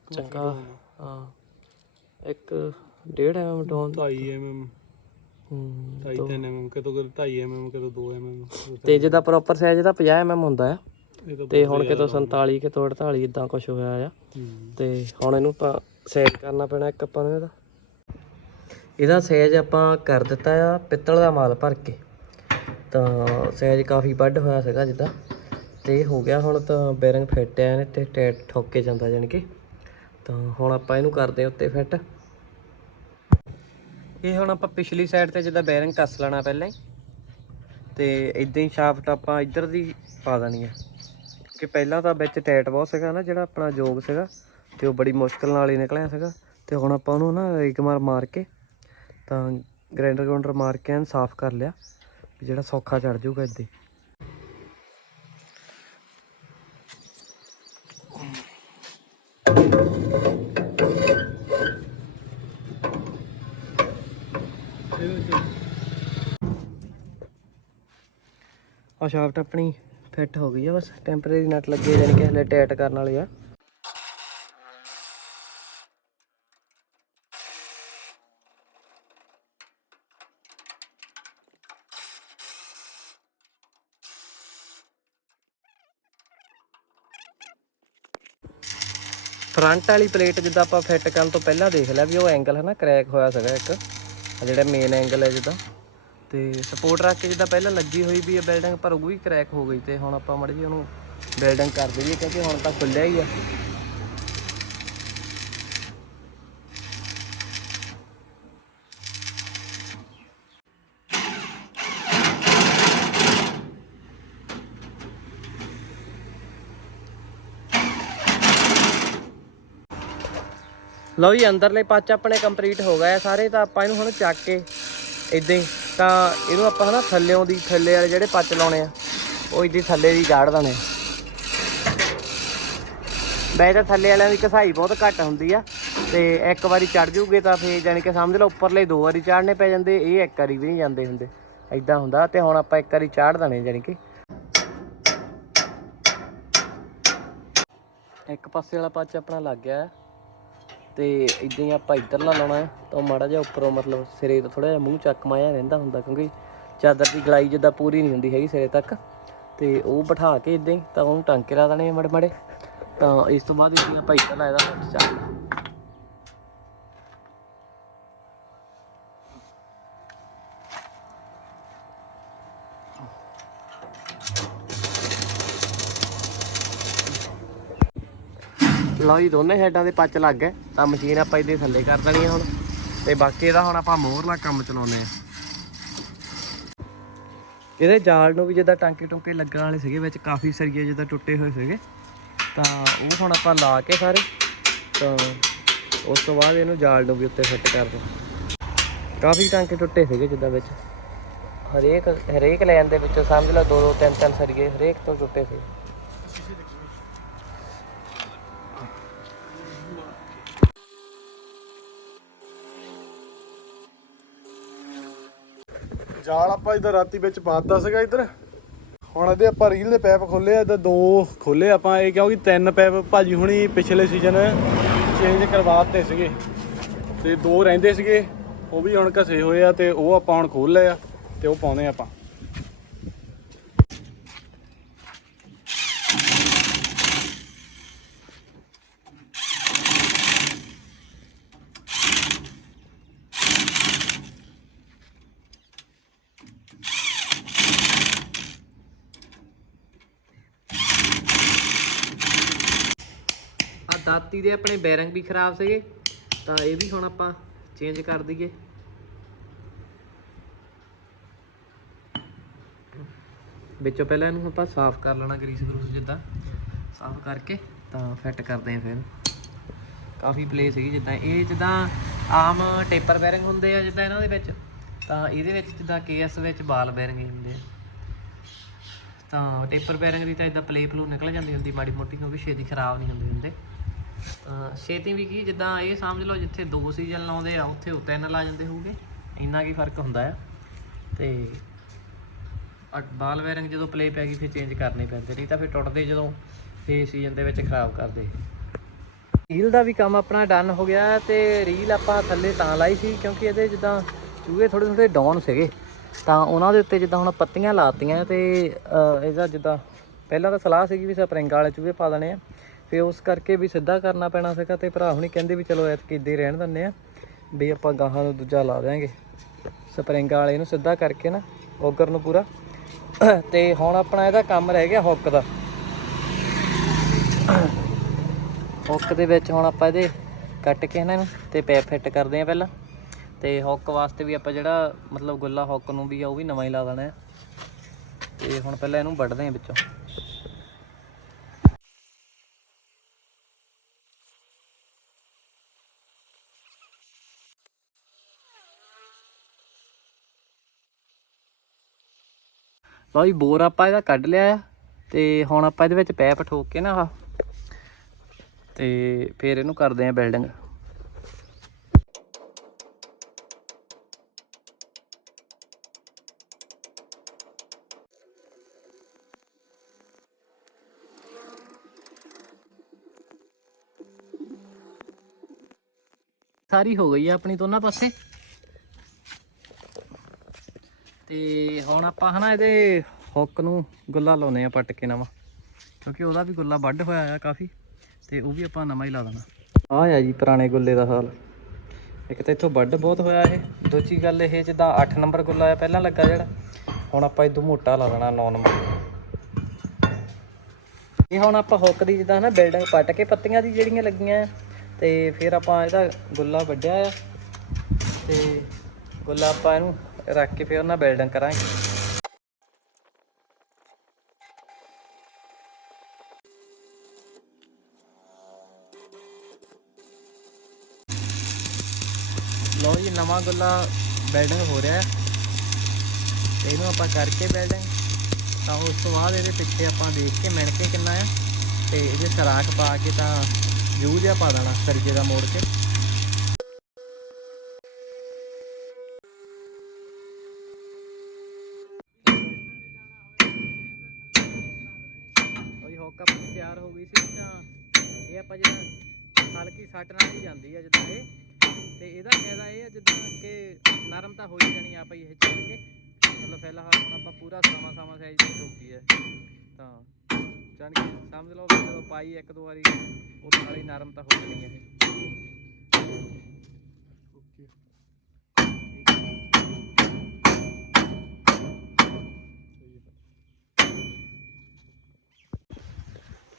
ਚੰਗਾ। ਹਾਂ। ਇੱਕ ਡੇਢ ਐਮ ਡਾਊਨ 2.5 mm ਹੂੰ 2.5 mm ਕਿਤੋਂ ਕਿਤੋਂ 2.5 mm ਕਿਤੋਂ 2 mm ਤੇ ਜਿਹਦਾ ਪ੍ਰੋਪਰ ਸਾਈਜ਼ ਇਹਦਾ 50 ਐਮ ਹੁੰਦਾ ਆ। ਤਾਂ ਹੁਣ ਕਿਤੋਂ 47 ਕਿਤੋਂ 48 ਇਦਾਂ ਕੁਝ ਹੋਇਆ ਆ। ਤੇ ਹੁਣ ਇਹਨੂੰ ਸੈਟ ਕਰਨਾ ਪੈਣਾ ਇੱਕ ਆਪਾਂ ਨੂੰ ਇਹਦਾ। ਇਹਦਾ ਸਾਈਜ਼ ਆਪਾਂ ਕਰ ਦਿੱਤਾ ਆ ਪਿੱਤਲ ਦਾ ਮਾਲ ਭਰ ਕੇ। ਤਾਂ ਸਾਈਜ਼ ਕਾਫੀ ਵੱਡ ਹੋਇਆ ਸੀਗਾ ਜਿੱਦਾਂ। ਤੇ ਇਹ ਹੋ ਗਿਆ ਹੁਣ ਤਾਂ ਬੈਰਿੰਗ ਫਿੱਟ ਆ ਨੇ ਤੇ ਟੈਟ ਠੋਕੇ ਜਾਂਦਾ ਜਾਣੀ ਕਿ। ਤਾਂ ਹੁਣ ਆਪਾਂ ਇਹਨੂੰ ਕਰਦੇ ਹਾਂ ਉੱਤੇ ਫਿੱਟ। ਇਹ ਹੁਣ ਆਪਾਂ ਪਿਛਲੀ ਸਾਈਡ ਤੇ ਜਿੱਦਾਂ ਬੈਰਿੰਗ ਕੱਸ ਲੈਣਾ ਪਹਿਲਾਂ ਹੀ। ਤੇ ਇਦਾਂ ਹੀ ਸ਼ਾਫਟ ਆਪਾਂ ਇੱਧਰ ਦੀ ਪਾ ਦੇਣੀ ਹੈ ਕਿ ਪਹਿਲਾਂ ਤਾਂ ਵਿੱਚ ਟੈਟ ਬਹੁਤ ਸੀਗਾ ਨਾ, ਜਿਹੜਾ ਆਪਣਾ ਜੋਗ ਸੀਗਾ। ਤੇ ਉਹ ਬੜੀ ਮੁਸ਼ਕਲ ਨਾਲ ਹੀ ਨਿਕਲਿਆ ਸੀਗਾ। ਤੇ ਹੁਣ ਆਪਾਂ ਉਹਨੂੰ ਨਾ ਇੱਕ ਮਾਰ ਮਾਰ ਕੇ ਤਾਂ ਗ੍ਰਾਈਂਡਰ ਗਰਾਉਂਡਰ ਮਾਰ ਕੇ ਐਨ ਸਾਫ਼ ਕਰ ਲਿਆ। ਜਿਹੜਾ ਸੌਖਾ ਚੜ ਜਾਊਗਾ ਇੱਦੇ ਆ ਸ਼ਾਫਟ ਆਪਣੀ ਫਿੱਟ ਹੋ ਗਈ ਆ ਬਸ। ਟੈਂਪਰੇਰੀ ਨਟ ਲੱਗੇ ਜਾਨੀ ਕਿ ਹਲੇ ਟਾਈਟ ਕਰਨ ਵਾਲੇ ਆ। ਫਰੰਟ ਵਾਲੀ ਪਲੇਟ ਜਿੱਦਾਂ ਆਪਾਂ ਫਿੱਟ ਕਰਨ ਤੋਂ ਪਹਿਲਾਂ ਦੇਖ ਲਿਆ ਵੀ ਉਹ ਐਂਗਲ ਹੈ ਨਾ ਕ੍ਰੈਕ ਹੋਇਆ ਸੀਗਾ ਇੱਕ। ਜਿਹੜਾ ਮੇਨ ਐਂਗਲ ਹੈ ਜਿੱਦਾਂ। ਤੇ ਸਪੋਰਟ ਰੱਖ ਕੇ ਜਿੱਦਾਂ ਪਹਿਲਾਂ ਲੱਗੀ ਹੋਈ ਵੀ ਇਹ ਬਿਲਡਿੰਗ ਪਰ ਉਹ ਵੀ ਕ੍ਰੈਕ ਹੋ ਗਈ ਤੇ ਹੁਣ ਆਪਾਂ ਮੜ ਜੀ ਉਹਨੂੰ ਬਿਲਡਿੰਗ ਕਰ ਦਈਏ ਕਿਉਂਕਿ ਹੁਣ ਤਾਂ ਖੁੱਲਿਆ ਹੀ ਆ। ਲਓ ਜੀ, ਅੰਦਰਲੇ ਪੱਚ ਆਪਣੇ ਕੰਪਲੀਟ ਹੋ ਗਏ ਆ ਸਾਰੇ ਤਾਂ ਆਪਾਂ ਇਹਨੂੰ ਹੁਣ ਚੱਕ ਕੇ ਇਦਾਂ ਹੀ ਤਾਂ ਇਹਨੂੰ ਆਪਾਂ ਹਨਾ ਥੱਲਿਓਂ ਦੀ, ਥੱਲੇ ਵਾਲੇ ਜਿਹੜੇ ਪੱਚ ਲਾਉਣੇ ਆ, ਉਹ ਇਦਾਂ ਥੱਲੇ ਦੀ ਚਾੜ ਦੇਣੇ ਵੈਸੇ ਤਾਂ ਥੱਲੇ ਵਾਲਿਆਂ ਦੀ ਕਸਾਈ ਬਹੁਤ ਘੱਟ ਹੁੰਦੀ ਆ, ਤੇ ਇੱਕ ਵਾਰੀ ਚੜ ਜੂਗੇ ਤਾਂ ਫੇਰ ਜਾਨੀ ਕਿ ਸਮਝ ਲਓ ਉੱਪਰਲੇ ਦੋ ਵਾਰੀ ਚਾੜਨੇ ਪੈ ਜਾਂਦੇ, ਇਹ ਇੱਕ ਵਾਰੀ ਵੀ ਨਹੀਂ ਜਾਂਦੇ ਹੁੰਦੇ ਐਦਾਂ ਹੁੰਦਾ, ਤੇ ਹੁਣ ਆਪਾਂ ਇੱਕ ਵਾਰੀ ਚਾੜ ਦੇਣੇ ਜਾਨੀ ਕਿ। ਇੱਕ ਪਾਸੇ ਵਾਲਾ ਪੱਚ ਆਪਣਾ ਲੱਗ ਗਿਆ। ਤੇ ਇਦਾਂ ਹੀ ਆਪਾਂ ਇੱਧਰਲਾ ਲਾਉਣਾ ਹੈ, ਤਾਂ ਉਹ ਮਾੜਾ ਜਿਹਾ ਉੱਪਰੋਂ ਮਤਲਬ ਸਿਰੇ ਤੋਂ ਥੋੜਾ ਜਿਹਾ ਮੂੰਹ ਚੱਕ ਮਾਇਆ ਰਹਿੰਦਾ ਹੁੰਦਾ, ਕਿਉਂਕਿ ਚਾਦਰ ਦੀ ਗਲਾਈ ਜਿੱਦਾਂ ਪੂਰੀ ਨਹੀਂ ਹੁੰਦੀ ਹੈਗੀ ਸਿਰੇ ਤੱਕ। ਤੇ ਉਹ ਬਿਠਾ ਕੇ ਇਦਾਂ ਹੀ ਤਾਂ ਉਹਨੂੰ ਟਾਂਕੇ ਲਾ ਦੇਣੇ ਮੜੇ ਮੜੇ ਤਾਂ ਇਸ ਤੋਂ ਬਾਅਦ ਇਦਾਂ ਆਪਾਂ ਇੱਧਰਲਾ ਇਹਦਾ ਚੱਲ ਲਓ ਜੀ, ਦੋਨੇ ਹੈਡਾਂ ਦੇ ਪੱਚ ਲੱਗ ਗਏ। ਤਾਂ ਮਸ਼ੀਨ ਆਪਾਂ ਇਹਦੇ ਥੱਲੇ ਕਰ ਦੇਣੀ ਹੁਣ। ਤੇ ਬਾਕੀ ਇਹਦਾ ਹੁਣ ਆਪਾਂ ਮੋਹਰਲਾ ਕੰਮ ਚਲਾਉਨੇ ਆ। ਇਹਦੇ ਜਾਲ ਨੂੰ ਵੀ ਜਿੱਦਾਂ ਟਾਂਕੇ ਟੁੰਕੇ ਲੱਗਣ ਵਾਲੇ ਸੀਗੇ, ਵਿੱਚ ਕਾਫੀ ਸਰੀਏ ਜਿੱਦਾਂ ਟੁੱਟੇ ਹੋਏ ਸੀਗੇ। ਤਾਂ ਉਹ ਹੁਣ ਆਪਾਂ ਲਾ ਕੇ ਸਾਰੇ, ਤਾਂ ਉਸ ਤੋਂ ਬਾਅਦ ਇਹਨੂੰ ਜਾਲ ਨੂੰ ਵੀ ਉੱਤੇ ਫਿੱਟ ਕਰ ਦੋ ਕਾਫੀ ਟਾਂਕੇ ਟੁੱਟੇ ਸੀਗੇ ਜਿੱਦਾਂ ਵਿੱਚ। ਹਰੇਕ ਹਰੇਕ ਲਾਈਨ ਦੇ ਵਿੱਚੋਂ ਸਮਝ ਲਓ ਦੋ ਦੋ ਤਿੰਨ ਤਿੰਨ ਸਰੀਏ ਹਰੇਕ ਤੋਂ ਟੁੱਟੇ ਸੀ। ਜਾਲ ਆਪਾਂ ਇਧਰ ਰਾਤੀ ਵਿੱਚ ਪਾਤਾ ਸੀਗਾ ਇਧਰ। ਹੁਣ ਇਹਦੇ ਆਪਾਂ ਰੀਲ ਦੇ ਪੈਪ ਖੋਲੇ ਆ ਇਧਰ ਦੋ ਖੋਲੇ ਆਪਾਂ। ਇਹ ਕਿਉਂਕਿ ਤਿੰਨ ਪੈਪ ਭਾਜੀ ਹੁਣੀ ਪਿਛਲੇ ਸੀਜ਼ਨ ਚੇਂਜ ਕਰਵਾਤੇ ਸੀਗੇ। ਤੇ ਦੋ ਰਹਿੰਦੇ ਸੀਗੇ, ਉਹ ਵੀ ਹੁਣ ਘਸੇ ਹੋਏ ਆ ਤੇ ਉਹ ਆਪਾਂ ਹੁਣ ਖੋਲ ਲਏ ਆ ਤੇ ਉਹ ਪਾਉਣੇ ਆਪਾਂ। ਆ ਦੇ ਆਪਣੇ ਬੈਰਿੰਗ ਵੀ ਖਰਾਬ ਸੀਗੇ, ਤਾਂ ਇਹ ਵੀ ਹੁਣ ਆਪਾਂ ਚੇਂਜ ਕਰ ਦਈਏ। ਵਿੱਚੋਂ ਪਹਿਲਾਂ ਇਹਨੂੰ ਆਪਾਂ ਸਾਫ਼ ਕਰ ਲੈਣਾ ਗਰੀਸ ਗਰੂਸ ਜਿੱਦਾਂ। ਸਾਫ਼ ਕਰਕੇ ਤਾਂ ਫਿੱਟ ਕਰਦੇ ਆ ਫਿਰ। ਕਾਫੀ ਪਲੇ ਸੀਗੀ ਜਿੱਦਾਂ। ਇਹ ਜਿੱਦਾਂ ਆਮ ਟੇਪਰ ਬੈਰਿੰਗ ਹੁੰਦੇ ਆ ਜਿੱਦਾਂ ਇਹਨਾਂ ਦੇ ਵਿੱਚ, ਤਾਂ ਇਹਦੇ ਵਿੱਚ ਜਿੱਦਾਂ ਕੇਐਸ ਵਿੱਚ ਬਾਲ ਬੈਰਿੰਗ ਹੀ ਹੁੰਦੇ ਆ। ਤਾਂ ਟੇਪਰ ਬੈਰਿੰਗ ਦੀ ਤਾਂ ਇਦਾਂ ਪਲੇ ਪਲੂ ਨਿਕਲ ਜਾਂਦੀ ਹੁੰਦੀ, ਮਾੜੀ ਮੋਟੀ, ਕਿਉਂਕਿ ਛੇਤੀ ਖਰਾਬ ਨਹੀਂ ਹੁੰਦੀ ਹੁੰਦੇ। ਛੇਤੀ ਵੀ ਕੀ, ਜਿੱਦਾਂ ਇਹ ਸਮਝ ਲਓ ਜਿੱਥੇ ਦੋ ਸੀਜ਼ਨ ਲਾਉਂਦੇ ਆ, ਉੱਥੇ ਉਹ ਤਿੰਨ ਲਾ ਜਾਂਦੇ ਹੋਊਗੇ। ਇੰਨਾ ਕੀ ਫ਼ਰਕ ਹੁੰਦਾ ਆ। ਤੇ ਅ- ਬਾਲ ਬੈਰਿੰਗ ਜਦੋਂ ਪਲੇ ਪੈ ਗਈ, ਫਿਰ ਚੇਂਜ ਕਰਨੇ ਪੈਂਦੇ, ਨਹੀਂ ਤਾਂ ਫਿਰ ਟੁੱਟਦੇ ਜਦੋਂ ਫੇ ਸੀਜ਼ਨ ਦੇ ਵਿੱਚ ਖਰਾਬ ਕਰਦੇ। ਰੀਲ ਦਾ ਵੀ ਕੰਮ ਆਪਣਾ ਡਨ ਹੋ ਗਿਆ ਤੇ ਰੀਲ ਆਪਾਂ ਥੱਲੇ ਤਾਂ ਲਾਈ ਸੀ, ਕਿਉਂਕਿ ਇਹਦੇ ਜਿੱਦਾਂ ਚੂਹੇ ਥੋੜੇ ਥੋੜੇ ਡਾਊਨ ਸੀਗੇ। ਤਾਂ ਉਹਨਾਂ ਦੇ ਉੱਤੇ ਜਿੱਦਾਂ ਹੁਣ ਪੱਤੀਆਂ ਲਾਤੀਆਂ ਤੇ ਇਹਦਾ ਜਿੱਦਾਂ ਪਹਿਲਾਂ ਤਾਂ ਸਲਾਹ ਸੀਗੀ ਵੀ ਸਪਰਿੰਗ ਵਾਲੇ ਚੂਹੇ ਪਾ ਦੇਣੇ ਆ। ਫੇ ਉਸ ਕਰਕੇ ਵੀ ਸਿੱਧਾ ਕਰਨਾ ਪੈਣਾ ਸੀਗਾ ਤੇ ਭਰਾ ਹੁਣੀ ਕਹਿੰਦੇ ਵੀ ਚਲੋ ਐਤਕੀ ਇੱਦਾਂ ਹੀ ਰਹਿਣ ਦਿੰਦੇ ਆ, ਵੀ ਆਪਾਂ ਗਾਹਾਂ ਨੂੰ ਦੂਜਾ ਲਾ ਦਿਆਂਗੇ। ਸਪਰਿੰਗ ਵਾਲੇ ਨੂੰ ਸਿੱਧਾ ਕਰਕੇ ਨਾ ਔਗਰ ਨੂੰ ਪੂਰਾ। ਤੇ ਹੁਣ ਆਪਣਾ ਇਹਦਾ ਕੰਮ ਰਹਿ ਗਿਆ ਹੁੱਕ ਦਾ। ਹੁੱਕ ਦੇ ਵਿੱਚ ਹੁਣ ਆਪਾਂ ਇਹਦੇ ਕੱਟ ਕੇ ਇਹਨਾਂ ਨੂੰ ਤੇ ਪੈਪ ਫਿੱਟ ਕਰਦੇ ਆ ਪਹਿਲਾਂ। ਤੇ ਹੁੱਕ ਵਾਸਤੇ ਵੀ ਆਪਾਂ ਜਿਹੜਾ ਮਤਲਬ ਗੁੱਲਾ ਹੁੱਕ ਨੂੰ ਵੀ ਆ, ਉਹ ਵੀ ਨਵਾਂ ਹੀ ਲਾ ਦੇਣਾ ਹੈ ਤੇ ਹੁਣ ਪਹਿਲਾਂ ਇਹਨੂੰ ਵੱਢਦੇ ਆ ਵਿੱਚੋਂ। ਲਓ ਜੀ, ਬੋਰ ਆਪਾਂ ਇਹਦਾ ਕੱਢ ਲਿਆ ਆ, ਤੇ ਹੁਣ ਆਪਾਂ ਇਹਦੇ ਵਿੱਚ ਪੈਪ ਠੋਕ ਕੇ ਨਾ ਆਹ, ਤੇ ਫਿਰ ਇਹਨੂੰ ਕਰਦੇ ਆ ਬਿਲਡਿੰਗ। ਸਾਰੀ ਹੋ ਗਈ ਆ ਆਪਣੀ ਦੋਨਾਂ ਪਾਸੇ। ਤੇ ਹੁਣ ਆਪਾਂ ਹਨਾ ਇਹਦੇ ਹੁੱਕ ਨੂੰ ਗੁੱਲਾ ਲਾਉਨੇ ਆ ਪੱਟ ਕੇ ਨਵਾਂ, ਕਿਉਂਕਿ ਉਹਦਾ ਵੀ ਗੁੱਲਾ ਵੱਢ ਹੋਇਆ ਆ ਕਾਫੀ, ਤੇ ਉਹ ਵੀ ਆਪਾਂ ਨਵਾਂ ਹੀ ਲਾ ਦੇਣਾ। ਆਹ ਆ ਜੀ ਪੁਰਾਣੇ ਗੁੱਲੇ ਦਾ ਹਾਲ। ਇੱਕ ਤਾਂ ਇੱਥੋਂ ਵੱਢ ਬਹੁਤ ਹੋਇਆ ਇਹ। ਦੂਜੀ ਗੱਲ ਇਹ ਜਿੱਦਾਂ 8 ਨੰਬਰ ਗੁੱਲਾ ਆ, ਪਹਿਲਾਂ ਲੱਗਾ ਜਿਹੜਾ, ਹੁਣ ਆਪਾਂ ਇਦੋਂ ਮੋਟਾ ਲਾ ਦੇਣਾ 9 ਨੰਬਰ। ਇਹ ਹੁਣ ਆਪਾਂ ਹੁੱਕ ਦੀ ਜਿੱਦਾਂ ਨਾ ਬਿਲਡਿੰਗ ਪੱਟ ਕੇ ਪੱਤੀਆਂ ਦੀ ਜਿਹੜੀਆਂ ਲੱਗੀਆਂ ਆ, ਤੇ ਫਿਰ ਆਪਾਂ ਇਹਦਾ ਗੁੱਲਾ ਵੱਢਿਆ ਆ, ਤੇ ਗੁੱਲਾ ਆਪਾਂ ਇਹਨੂੰ ਰੱਖ ਕੇ ਫਿਰ ਉਹਨਾਂ ਬਿਲਡਿੰਗ ਕਰਾਂਗੇ। ਲਓ ਜੀ, ਨਵਾਂ ਗੁੱਲਾ ਬਿਲਡਿੰਗ ਹੋ ਰਿਹਾ ਹੈ। ਇਹਨੂੰ ਆਪਾਂ ਕਰਕੇ ਬਿਲਡਿੰਗ। ਤਾਂ ਉਸ ਤੋਂ ਬਾਅਦ ਇਹਦੇ ਪਿੱਛੇ ਆਪਾਂ ਦੇਖ ਕੇ ਮਿਣ ਕੇ ਕਿੰਨਾ ਆ ਤੇ ਇਹਦੇ ਸਰਾਖ ਪਾ ਕੇ ਤਾਂ ਜੂ ਜਿਹਾ ਪਾ ਦੇਣਾ ਸਰਜੇ ਦਾ ਮੋੜ ਕੇ। ਉਹੀ ਆਪਣੀ ਤਿਆਰ ਹੋ ਗਈ ਸੀ ਤਾਂ ਇਹ ਆਪਾਂ ਜਿਹੜਾ ਹਲਕੀ ਸੱਟ ਨਾਲ ਹੀ ਜਾਂਦੀ ਆ ਜਿੱਦਾਂ ਇਹ। ਤੇ ਇਹਦਾ ਫਾਇਦਾ ਇਹ ਹੈ ਜਿੱਦਾਂ ਕਿ ਨਰਮ ਤਾਂ ਹੋ ਹੀ ਜਾਣੀ ਆਪਾਂ ਇਹ ਚੱਲ ਕੇ। ਮਤਲਬ ਫਿਲਹਾਲ ਹੁਣ ਆਪਾਂ ਪੂਰਾ ਸਮਾਂ ਸਮਾਂ ਸਾਈਜ਼ ਦੀ ਟੋਕੀ ਹੈ ਤਾਂ ਜਾਣ ਕੇ ਸਮਝ ਲਓ ਜਦੋਂ ਪਾਈ ਇੱਕ ਦੋ ਵਾਰੀ ਉਹ ਨਾਲ ਹੀ ਨਰਮ ਤਾਂ ਹੋ ਜਾਣੀ ਇਹ।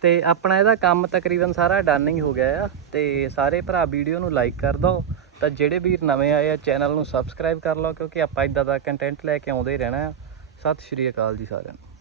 ਤੇ ਆਪਣਾ ਇਹਦਾ ਕੰਮ ਤਕਰੀਬਨ ਸਾਰਾ ਡਨ ਹੀ ਹੋ ਗਿਆ ਆ। ਤੇ ਸਾਰੇ ਭਰਾ ਵੀਡੀਓ ਨੂੰ ਲਾਈਕ ਕਰ ਦਿਓ। ਤਾਂ ਜਿਹੜੇ ਵੀਰ ਨਵੇਂ ਆਏ ਆ ਚੈਨਲ ਨੂੰ ਸਬਸਕ੍ਰਾਈਬ ਕਰ ਲਓ, ਕਿਉਂਕਿ ਆਪਾਂ ਇਦਾਂ ਦਾ ਕੰਟੈਂਟ ਲੈ ਕੇ ਆਉਂਦੇ ਹੀ ਰਹਿਣਾ ਆ। ਸਤਿ ਸ਼੍ਰੀ ਅਕਾਲ ਜੀ ਸਾਰਿਆਂ ਨੂੰ।